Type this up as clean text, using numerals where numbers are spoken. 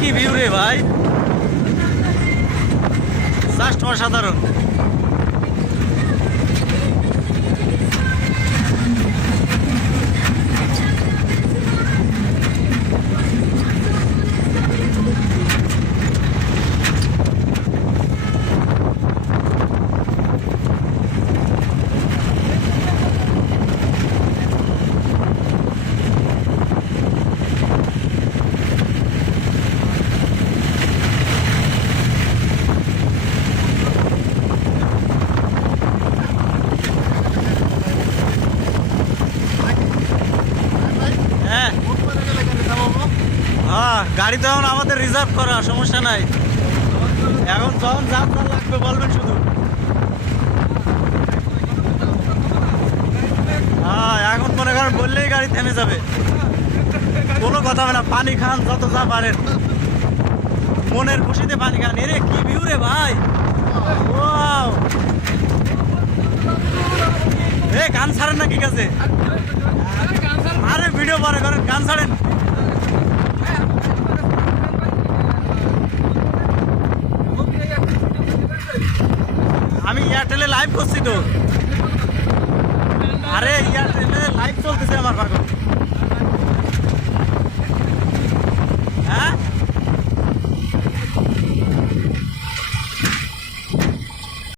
কি ভিউ রে ভাই, জাস্ট অসাধারণ। হ্যাঁ, গাড়ি তো এখন আমাদের রিজার্ভ করা, সমস্যা নাই। এখন যখন যা লাগবে বলবেন শুধু। হ্যাঁ, এখন মনে করেন বললেই গাড়ি থেমে যাবে, কোনো কথা হবে না। পানি খান যত যা পারেন, মনের খুশিতে পানি খান। এরে কি ভিউ রে ভাই, ওয়াও। এ গান ছাড়েন না, কি কাছে? আরে ভিডিও পরে করেন, গান ছাড়েন। আমি এয়ারটেলে লাইভ করছি তো। আরে এয়ারটেলে লাইভ চলতেছে আমার পাগল।